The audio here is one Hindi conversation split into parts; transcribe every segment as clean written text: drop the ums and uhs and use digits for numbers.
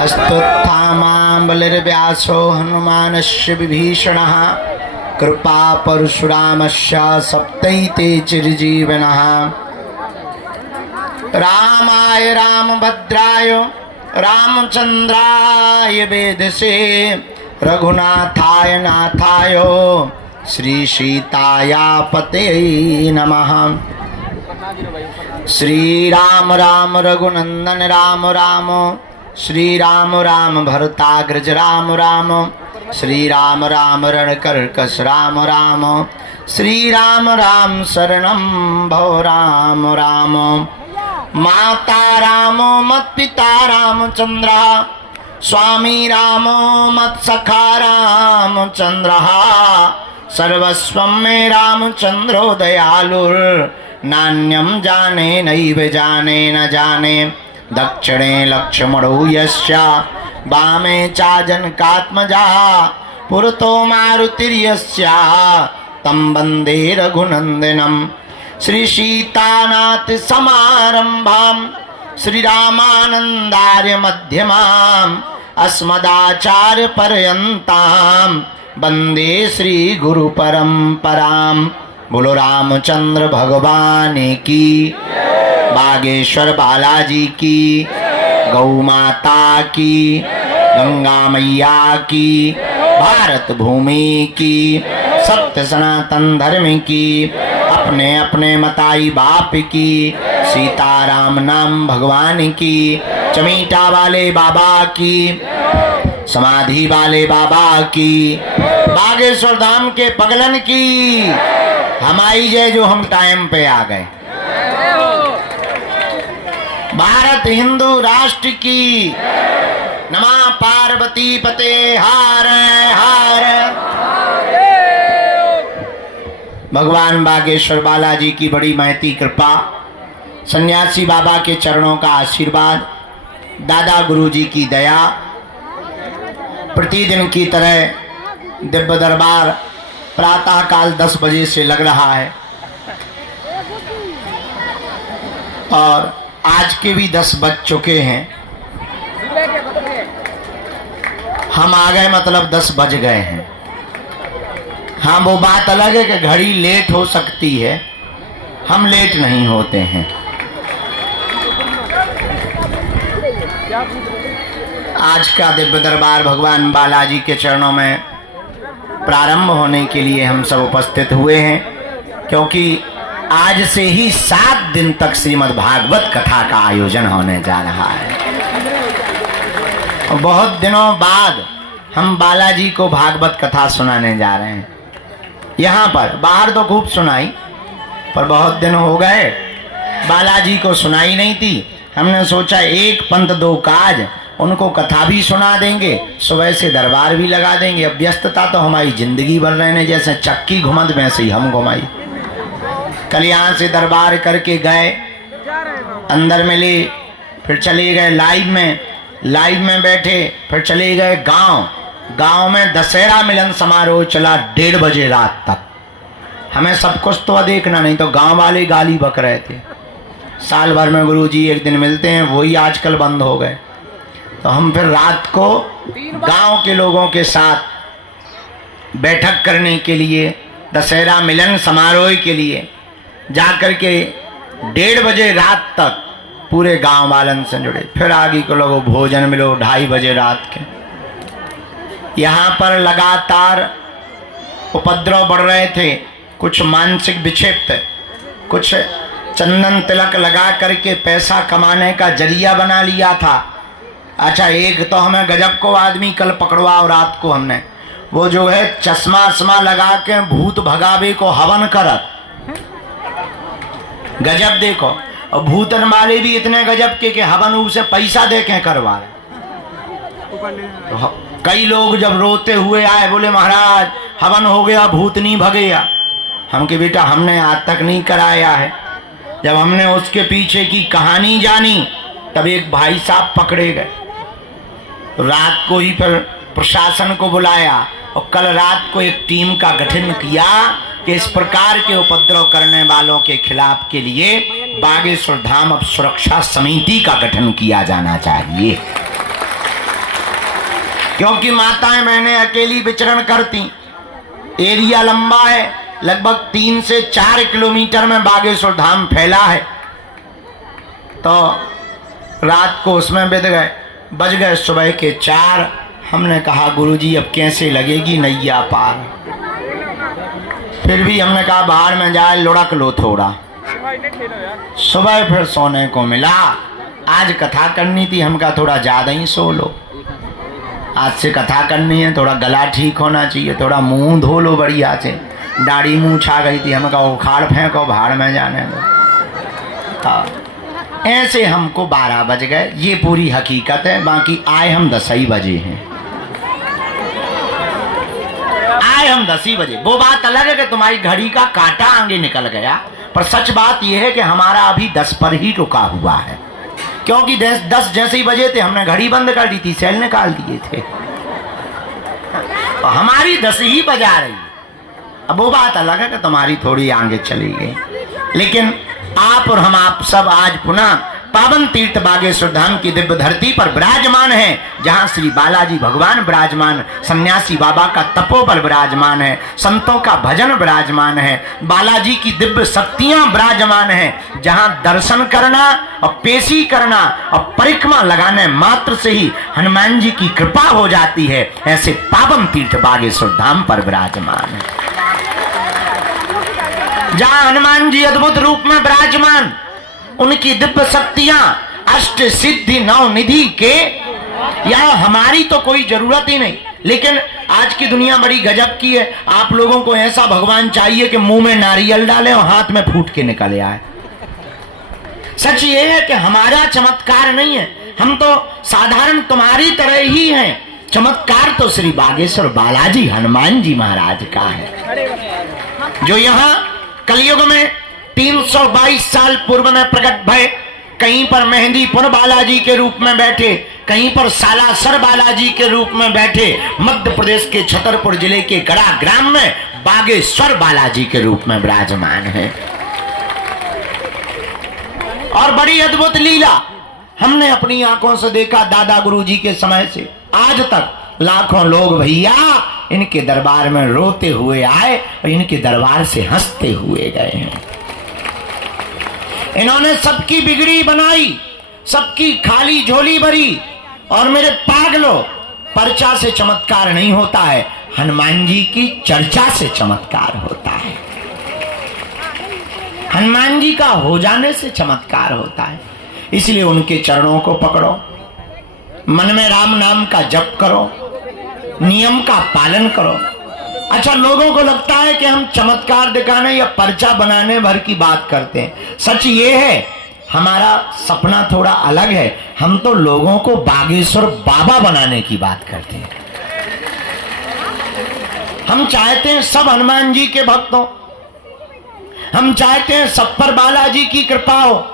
अस्तुत्थामां बलिर्व्यासो हनुमानस्य विभीषणः कृपा परशुरामस्य सप्तैते चिरजीवनः। रामाय रामभद्राय रामचंद्राय वेदसे रघुनाथाय नाथाय श्री सीताया पतये नमः। श्री राम राम रघुनंदन राम राम श्री राम राम भरताग्रज राम राम श्री राम राम रणकर्कश राम राम श्री राम राम शरणं भव राम राम। माता रामो मत् पिता रामचंद्र स्वामी रामो मत् सखा रामचंद्र सर्वस्वं मे रामचंद्रो दयालुर् नान्यं जाने नैव जाने न जाने दक्षिणे लक्ष्मणो यस्य वामे चाजनकात्मजा पुरतो मारुतिर्यस्य तं वन्दे रघुनन्दनं। श्री सीतानाथ समारंभां श्री रामानंदार्य मध्यमाम् अस्मदाचार्य पर्यन्तां वन्दे श्री गुरु परंपरां। बोलो रामचंद्र भगवान की, बागेश्वर बालाजी की, गौ माता की, गंगा मैया की, भारत भूमि की, सत्य सनातन धर्म की, अपने अपने मताई बाप की, सीताराम नाम भगवान की, चमीटा वाले बाबा की, समाधि वाले बाबा की, बागेश्वर धाम के पगलन की, हमारी जय जो हम टाइम पे आ गए। भारत हिंदू राष्ट्र की नमः पार्वती पते हार हार। भगवान बागेश्वर बालाजी की बड़ी महती कृपा, सन्यासी बाबा के चरणों का आशीर्वाद, दादा गुरुजी की दया, प्रतिदिन की तरह दिव्य दरबार प्रातः काल 10 बजे से लग रहा है और आज के भी 10 बज चुके हैं। हम आ गए मतलब 10 बज गए हैं। हाँ, वो बात अलग है कि घड़ी लेट हो सकती है, हम लेट नहीं होते हैं। आज का दिव्य दरबार भगवान बालाजी के चरणों में प्रारंभ होने के लिए हम सब उपस्थित हुए हैं, क्योंकि आज से ही 7 दिन तक श्रीमद् भागवत कथा का आयोजन होने जा रहा है। और बहुत दिनों बाद हम बालाजी को भागवत कथा सुनाने जा रहे हैं। यहाँ पर बाहर तो खूब सुनाई, पर बहुत दिन हो गए बालाजी को सुनाई नहीं थी। हमने सोचा एक पंथ दो काज, उनको कथा भी सुना देंगे, सुबह से दरबार भी लगा देंगे। अब व्यस्तता तो हमारी जिंदगी भर रहने, जैसे चक्की घुमत वैसे ही हम घुमाई। कल यहाँ से दरबार करके गए, अंदर मिले, फिर चले गए लाइव में बैठे, फिर चले गए गांव में दशहरा मिलन समारोह चला 1:30 बजे रात तक। हमें सब कुछ तो देखना, नहीं तो गांव वाले गाली बक रहे थे। साल भर में गुरुजी एक दिन मिलते हैं, वही आजकल बंद हो गए। तो हम फिर रात को गांव के लोगों के साथ बैठक करने के लिए, दशहरा मिलन समारोह के लिए जाकर के 1:30 बजे रात तक पूरे गांव वालन से जुड़े। फिर आगे को लोगों भोजन मिलो 2:30 बजे रात के। यहाँ पर लगातार उपद्रव बढ़ रहे थे, कुछ मानसिक विक्षिप्त, कुछ चंदन तिलक लगा करके पैसा कमाने का जरिया बना लिया था। अच्छा, एक तो हमें गजब को आदमी कल पकड़वा, और रात को हमने वो जो है चश्मा लगा के भूत भगावे को हवन करत, गजब देखो। और भूतन वाले भी इतने गजब के हवन उसे पैसा दे के करवा रहे। तो कई लोग जब रोते हुए आए, बोले महाराज हवन हो गया, भूत नहीं भगेया। हम के बेटा हमने आज तक नहीं कराया है। जब हमने उसके पीछे की कहानी जानी, तब एक भाई साहब पकड़े गए। रात को ही फिर प्रशासन को बुलाया और कल रात को एक टीम का गठन किया कि इस प्रकार के उपद्रव करने वालों के खिलाफ के लिए बागेश्वर धाम अब सुरक्षा समिति का गठन किया जाना चाहिए। क्योंकि माताएं बहनें अकेली विचरण करती। एरिया लंबा है, लगभग 3 से 4 किलोमीटर में बागेश्वर धाम फैला है। तो रात को उसमें बज गए सुबह के 4। हमने कहा गुरुजी अब कैसे लगेगी नैया पार। फिर भी हमने कहा बाहर में जाए लुढ़क लो थोड़ा। सुबह फिर सोने को मिला। आज कथा करनी थी, हम कहा थोड़ा ज़्यादा ही सो लो। आज से कथा करनी है, थोड़ा गला ठीक होना चाहिए, थोड़ा मुंह धो लो बढ़िया से। दाढ़ी मुंह छा गई थी, हमें कहा उखाड़ फेंको बाहर में जाने दो। ऐसे हमको 12 बज गए। ये पूरी हकीकत है। बाकी आए हम 10 ही बजे हैं। आए हम 10 ही बजे। वो बात अलग है कि तुम्हारी घड़ी का कांटा आगे निकल गया, पर सच बात यह है कि हमारा अभी 10 पर ही रुका हुआ है। क्योंकि 10 जैसे ही बजे थे हमने घड़ी बंद कर दी थी, सेल निकाल दिए थे। तो हमारी 10 ही बजा रही है। अब वो बात अलग है कि तुम्हारी थोड़ी आगे चली गई। लेकिन आप और हम आप सब आज पुनः पावन तीर्थ बागेश्वर धाम की दिव्य धरती पर विराजमान है, जहां श्री बालाजी भगवान विराजमान, सन्यासी बाबा का तपोबल विराजमान है, संतों का भजन विराजमान है, बालाजी की दिव्य शक्तियां विराजमान है, जहां दर्शन करना और पेशी करना और परिक्रमा लगाने मात्र से ही हनुमान जी की कृपा हो जाती है। ऐसे पावन तीर्थ बागेश्वर धाम पर विराजमान है, जहां हनुमान जी अद्भुत रूप में विराजमान, उनकी दिव्य शक्तियां अष्ट सिद्धि नौ निधि के, यहां हमारी तो कोई जरूरत ही नहीं। लेकिन आज की दुनिया बड़ी गजब की है। आप लोगों को ऐसा भगवान चाहिए कि मुंह में नारियल डाले और हाथ में फूट के निकल आए। सच ये है कि हमारा चमत्कार नहीं है, हम तो साधारण तुम्हारी तरह ही हैं। चमत्कार तो श्री बागेश्वर बालाजी हनुमान जी महाराज का है, जो यहाँ कलयुग में 322 साल पूर्व में प्रकट भय। कहीं पर मेहंदीपुर बालाजी के रूप में बैठे, कहीं पर सालासर बालाजी के रूप में बैठे, मध्य प्रदेश के छतरपुर जिले के गड़ा ग्राम में बागेश्वर बालाजी के रूप में विराजमान है। और बड़ी अद्भुत लीला हमने अपनी आंखों से देखा। दादा गुरुजी के समय से आज तक लाखों लोग भैया इनके दरबार में रोते हुए आए और इनके दरबार से हंसते हुए गए हैं। इन्होंने सबकी बिगड़ी बनाई, सबकी खाली झोली भरी। और मेरे पागलों, पर्चा से चमत्कार नहीं होता है, हनुमान जी की चर्चा से चमत्कार होता है। हनुमान जी का हो जाने से चमत्कार होता है। इसलिए उनके चरणों को पकड़ो, मन में राम नाम का जप करो, नियम का पालन करो। अच्छा, लोगों को लगता है कि हम चमत्कार दिखाने या पर्चा बनाने भर की बात करते हैं। सच ये है, हमारा सपना थोड़ा अलग है। हम तो लोगों को बागेश्वर बाबा बनाने की बात करते हैं। हम चाहते हैं सब हनुमान जी के भक्त हो, हम चाहते हैं सब पर बालाजी की कृपा हो।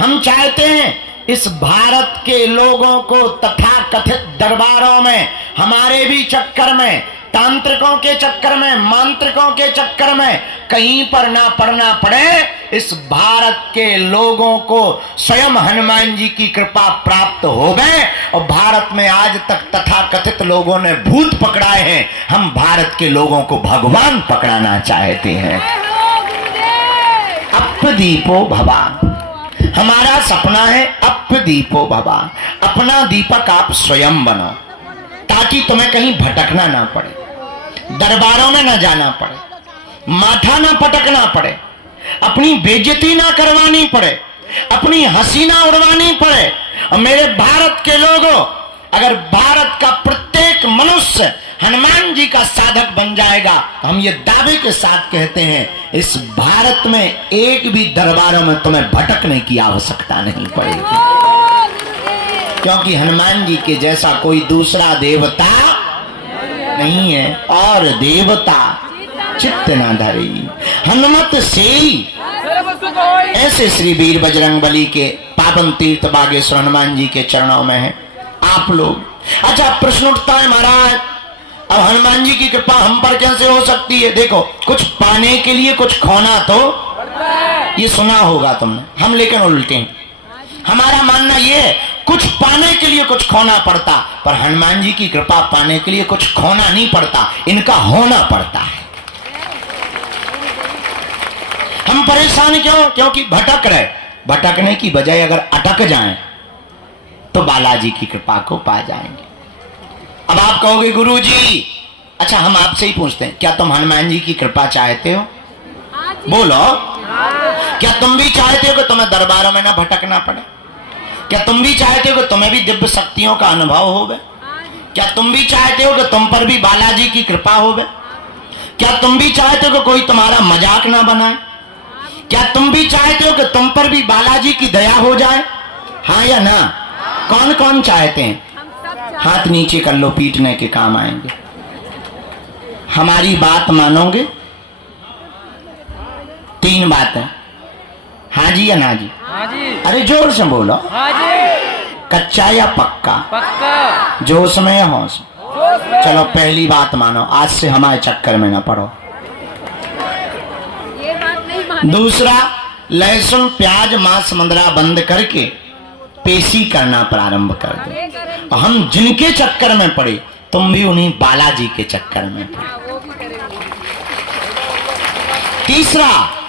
हम चाहते हैं इस भारत के लोगों को तथाकथित दरबारों में, हमारे भी चक्कर में, तांत्रिकों के चक्कर में, मांत्रिकों के चक्कर में कहीं पर ना पड़ना पड़े। इस भारत के लोगों को स्वयं हनुमान जी की कृपा प्राप्त हो गए। और भारत में आज तक तथाकथित लोगों ने भूत पकड़ाए हैं, हम भारत के लोगों को भगवान पकड़ाना चाहते हैं। अपदीपो भवा, हमारा सपना है अपदीपो भवा। अपना दीपक आप स्वयं बनो, ताकि तुम्हें कहीं भटकना ना पड़े, दरबारों में ना जाना पड़े, माथा ना पटकना पड़े, अपनी बेइज्जती ना करवानी पड़े, अपनी हंसी ना उड़वानी पड़े। और मेरे भारत के लोगों, अगर भारत का प्रत्येक मनुष्य हनुमान जी का साधक बन जाएगा तो हम ये दावे के साथ कहते हैं, इस भारत में एक भी दरबारों में तुम्हें भटकने की आवश्यकता नहीं पड़ेगी। क्योंकि हनुमान जी के जैसा कोई दूसरा देवता नहीं है। और देवता चित्त न धरी हनुमत से। ऐसे श्री वीर बजरंगबली के पावन तीर्थ बागेश्वर हनुमान जी के चरणों में है आप लोग। अच्छा, प्रश्न उठता है महाराज, अब हनुमान जी की कृपा हम पर कैसे हो सकती है? देखो, कुछ पाने के लिए कुछ खोना तो, ये सुना होगा तुमने, हम लेकिन उल्टे हैं। हमारा मानना ये है, कुछ पाने के लिए कुछ खोना पड़ता, पर हनुमान जी की कृपा पाने के लिए कुछ खोना नहीं पड़ता, इनका होना पड़ता है। हम परेशान क्यों? क्योंकि भटक रहे। भटकने की बजाय अगर अटक जाएं तो बालाजी की कृपा को पा जाएंगे। अब आप कहोगे गुरु जी, अच्छा हम आपसे ही पूछते हैं, क्या तुम हनुमान जी की कृपा चाहते हो? बोलो, क्या तुम भी चाहते हो कि तुम्हें दरबारों में ना भटकना पड़े? क्या तुम भी चाहते हो कि तुम्हें भी दिव्य शक्तियों का अनुभव होवे? क्या तुम भी चाहते हो कि तुम पर भी बालाजी की कृपा होवे? क्या तुम भी चाहते हो कि कोई तुम्हारा मजाक ना बनाए? क्या तुम भी चाहते हो कि तुम पर भी बालाजी की दया हो जाए? हाँ या ना? कौन कौन चाहते हैं? हाथ नीचे कर लो, पीटने के काम आएंगे। हमारी बात मानोगे? 3 बातें, हाँ जी या ना जी? हाँ जी। अरे जोर से बोलो। हाँ जी। कच्चा या पक्का? पक्का। जोश में या होश में? चलो पहली बात मानो, आज से हमारे चक्कर में ना पड़ो। ये बात नहीं माने। दूसरा, लहसुन प्याज मांस मंदरा बंद करके पेशी करना प्रारंभ कर दो। और हम जिनके चक्कर में पड़े, तुम भी उन्हीं बालाजी के चक्कर में पड़े।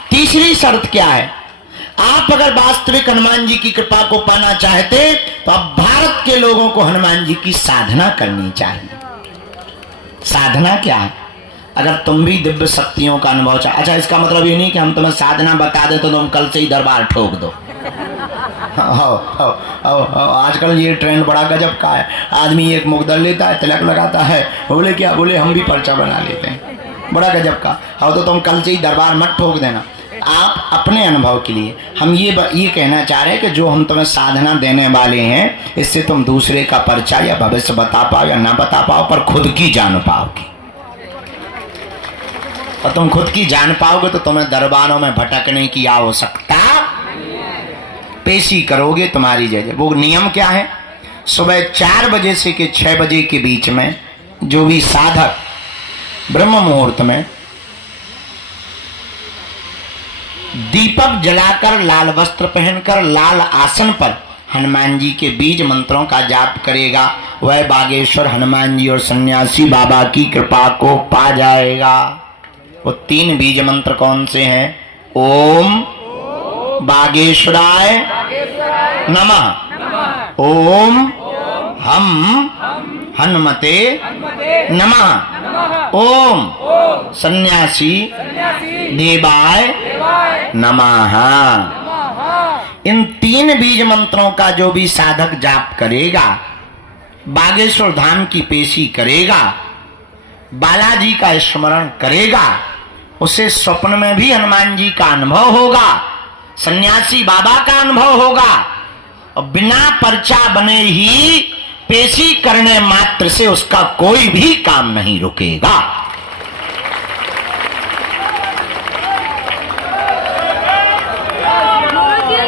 तीसरी शर्त क्या है? आप अगर वास्तविक हनुमान जी की कृपा को पाना चाहते तो अब भारत के लोगों को हनुमान जी की साधना करनी चाहिए। साधना क्या है? अगर तुम भी दिव्य शक्तियों का अनुभव चाहे, अच्छा इसका मतलब ये नहीं कि हम तुम्हें साधना बता दे तो तुम कल से ही दरबार ठोक दो। आजकल ये ट्रेंड बड़ा गजब का है। आदमी एक मुकदर लेता है, तिलक लगाता है, बोले क्या, बोले हम भी पर्चा बना लेते हैं। बड़ा गजब का। हाँ तो तुम कल से ही दरबार मत ठोक देना। आप अपने अनुभव के लिए हम ये कहना चाह रहे हैं कि जो हम तुम्हें साधना देने वाले हैं, इससे तुम दूसरे का पर्चा या भविष्य बता पाओ या ना बता पाओ, पर खुद की जान पाओगे। और तुम खुद की जान पाओगे तो तुम्हें दरबारों में भटकने की आवश्यकता, पेशी करोगे तुम्हारी जगह। वो नियम क्या है? सुबह 4 बजे से के 6 बजे के बीच में जो भी साधक ब्रह्म मुहूर्त में दीपक जलाकर, लाल वस्त्र पहनकर, लाल आसन पर हनुमान जी के बीज मंत्रों का जाप करेगा, वह बागेश्वर हनुमान जी और सन्यासी बाबा की कृपा को पा जाएगा। वो 3 बीज मंत्र कौन से हैं? ओम बागेश्वराय नमः, ओम हम हनुमते नमः, ओम सन्यासी देवाय नमः। इन 3 बीज मंत्रों का जो भी साधक जाप करेगा, बागेश्वर धाम की पेशी करेगा, बालाजी का स्मरण करेगा, उसे स्वप्न में भी हनुमान जी का अनुभव होगा, सन्यासी बाबा का अनुभव होगा, और बिना पर्चा बने ही पेशी करने मात्र से उसका कोई भी काम नहीं रुकेगा।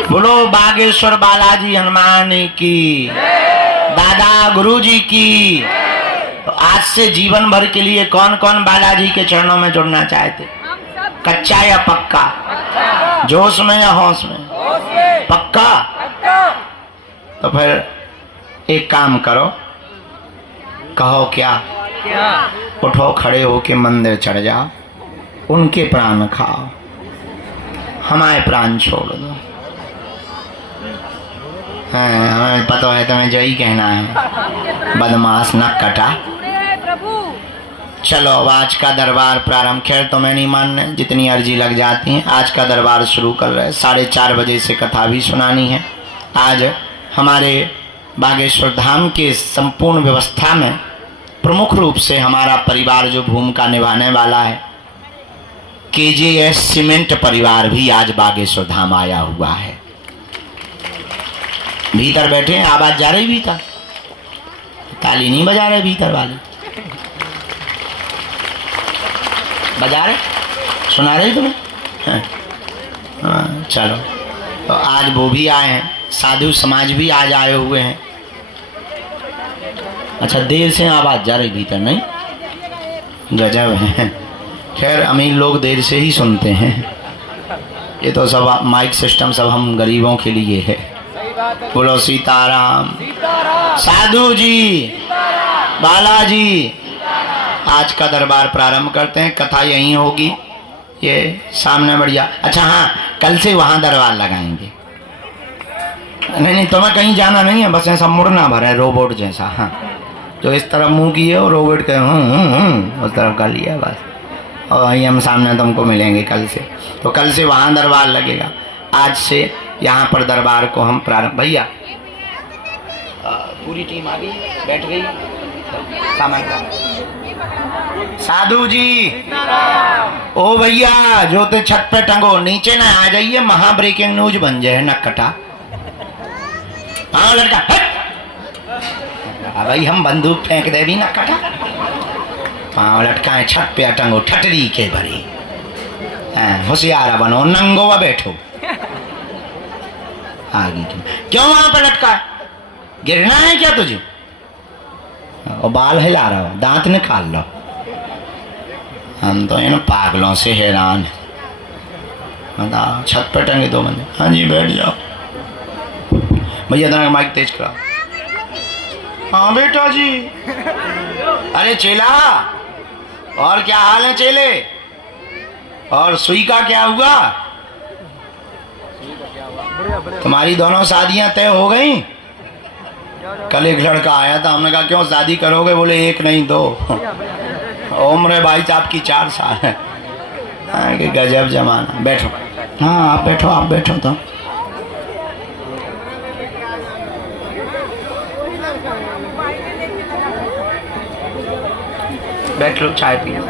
बोलो बागेश्वर बालाजी हनुमान की, दादा गुरुजी की। तो आज से जीवन भर के लिए कौन कौन बालाजी के चरणों में जुड़ना चाहते? कच्चा या पक्का? जोश में या होश में? पक्का? तो फिर एक काम करो, कहो क्या? उठो, खड़े होके मंदिर चढ़ जाओ, उनके प्राण खाओ, हमारे प्राण छोड़ दो। हमें पता है तुम्हें जो ही कहना है, बदमाश न कटा। चलो अब आज का दरबार प्रारंभ। खैर तुम्हें नहीं मानना, जितनी अर्जी लग जाती है। आज का दरबार शुरू कर रहे हैं। 4:30 बजे से कथा भी सुनानी है। आज हमारे बागेश्वर धाम के संपूर्ण व्यवस्था में प्रमुख रूप से हमारा परिवार जो भूमिका निभाने वाला है, KJS सीमेंट परिवार भी आज बागेश्वर धाम आया हुआ है। भीतर बैठे हैं, आवाज जा रही भीतर? ताली नहीं बजा रहे भीतर वाले? बजा रहे? सुना रहे तुम्हें? हाँ चलो, तो आज वो भी आए हैं, साधु समाज भी आज आए हुए हैं। अच्छा देर से आवाज जा रही भीतर? नहीं, गजब है। खैर अमीर लोग देर से ही सुनते हैं, ये तो सब माइक सिस्टम सब हम गरीबों के लिए है। बोलो सीताराम। सीताराम। साधु जी, बालाजी, आज का दरबार प्रारंभ करते हैं। कथा यहीं होगी, ये सामने बढ़िया। अच्छा हाँ, कल से वहां दरबार लगाएंगे। नहीं, तुम्हें कहीं जाना नहीं है, बस ऐसा मुड़ना भर है रोबोट जैसा। हाँ, जो इस तरफ मुंह किए और रोबोट के उस तरफ कर लिया बस। और वहीं हम सामने तुमको मिलेंगे कल से। तो कल से वहां दरबार लगेगा, आज से यहाँ पर दरबार को हम प्रारंभ। भैया पूरी टीम आ गई, बैठ गई सामान का। साधु जी, ओ भैया जो ते छत पे टंगो, नीचे ना आ जाइए, महा ब्रेकिंग न्यूज बन जाए नक्कटा। हाँ लड़का, भाई हम बंदूक फेंक दे भी नक्कटा। पाँव लटकाए छत पे टंगो, ठटरी के भरी। होशियारा बनो, नंगो व बैठो। आगे क्यों वहां पर लटका, गिरना है क्या तुझे? और बाल हिला रहा हो, दांत निकाल लो। हम तो इन पागलों से हैरान है। बताओ, छत पे टंगे दो बंदे। हाँ जी बैठ जाओ। भैया इतना माइक तेज करा। हाँ बेटा जी। अरे चेला, और क्या हाल है चेले? और सुई का क्या हुआ? तुम्हारी दोनों शादियां तय हो गई? कल एक लड़का आया था, हमने कहा क्यों शादी करोगे? बोले एक नहीं दो। उम्र है भाई साहब की 4 साल है। कि गजब जमाना। बैठो। हाँ आप बैठो, आप बैठो तो। बैठ लो, चाय पियो,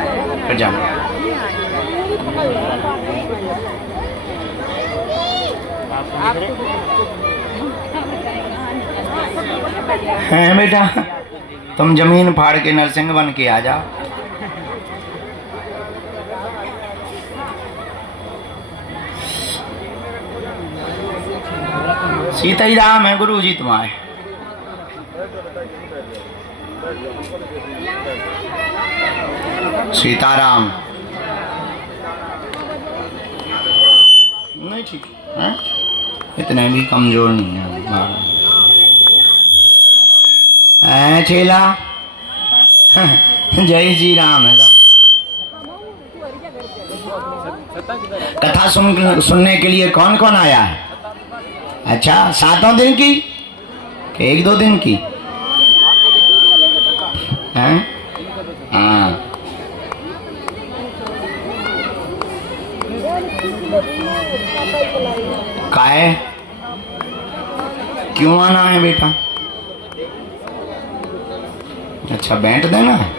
फिर जाना। हैं बेटा, तुम जमीन फाड़ के नरसिंह बन के आ जाओ। सीता ही राम है गुरु जी तुम्हारे। सीताराम। नहीं ठीक है, इतने भी कमजोर नहीं है। चेला जय श्री राम है। कथा सुनने के लिए कौन कौन आया है? अच्छा, 7 दिन की कि 1-2 दिन की? हैं? हाँ, काहे क्यों आना है बेटा? अच्छा बैठ देना है।